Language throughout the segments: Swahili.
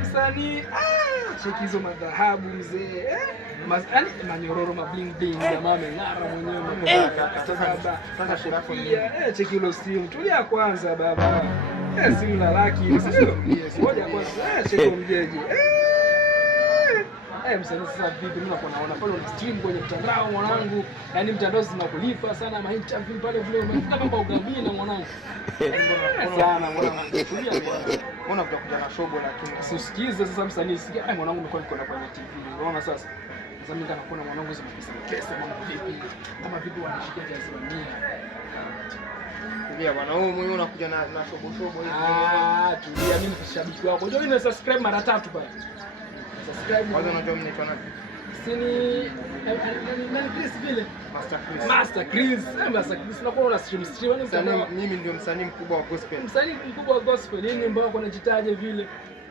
Msanii. Cheki hizo madhahabu mzee. Yaani manyororo mabling bling jamaa ameng'ara mwenyewe. Sasa shirafu ni. Cheki hilo simu. Tulia kwanza baba. Simu la laki, sio? Yes, ngoja kwanza. Cheki mjeje. Msanii sasa vipi mimi naona pale una stream kwenye mtandao mwanangu. Yaani mtandao zinakulipa sana mahindi hivi pale vile umefika kama ugambii na mwanangu. Sana mwanangu. Tulia kwanza. Mbona utakuja na shobo lakini usikize sasa msanii sikia mwanangu niko kwenye TV. Unaona sasa? Sasa mimi nataka kuona mwanangu hizo pesa mambo vipi? Kama vipi wanashikia kiasi cha 100. Tulia bwana, wewe mwenyewe unakuja na shobo hivi. Tulia mimi ni shabiki wako. Unajua mimi subscribe mara 3 pale. Subscribe. Kwanza unajua mimi naitwa nani? Sini nani Chris vile? Master Chris. Nakuwa una stream. Mimi ndio msanii mkubwa wa gospel. Msanii mkubwa wa gospel. Yeye mbao unajitaje vile?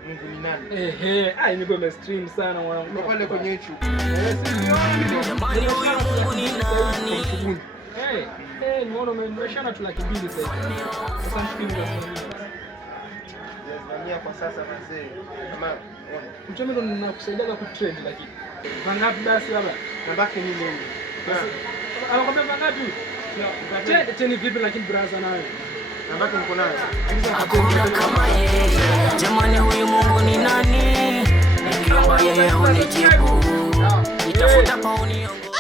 Mungu ni nani? Niko na stream sana mwanangu. Ndio pale kwenye YouTube. Jamani huyu Mungu ni nani? Nimeona umeendeshana tu laki 2 sasa hivi. Sasa mshukuru kwa sasa mzee. Kama mchome ndo ninakusaidia ku trend lakini. Mangapi basi baba? Nabaki mimi mwenyewe. Anakwambia mangapi? Teni vipi lakini brother nawe. Nabaki niko naye. Hakuna kama yeye. Jamani huyu Mungu ni nani? Nikiomba yeye unijibu. Nitafuta pauni yangu.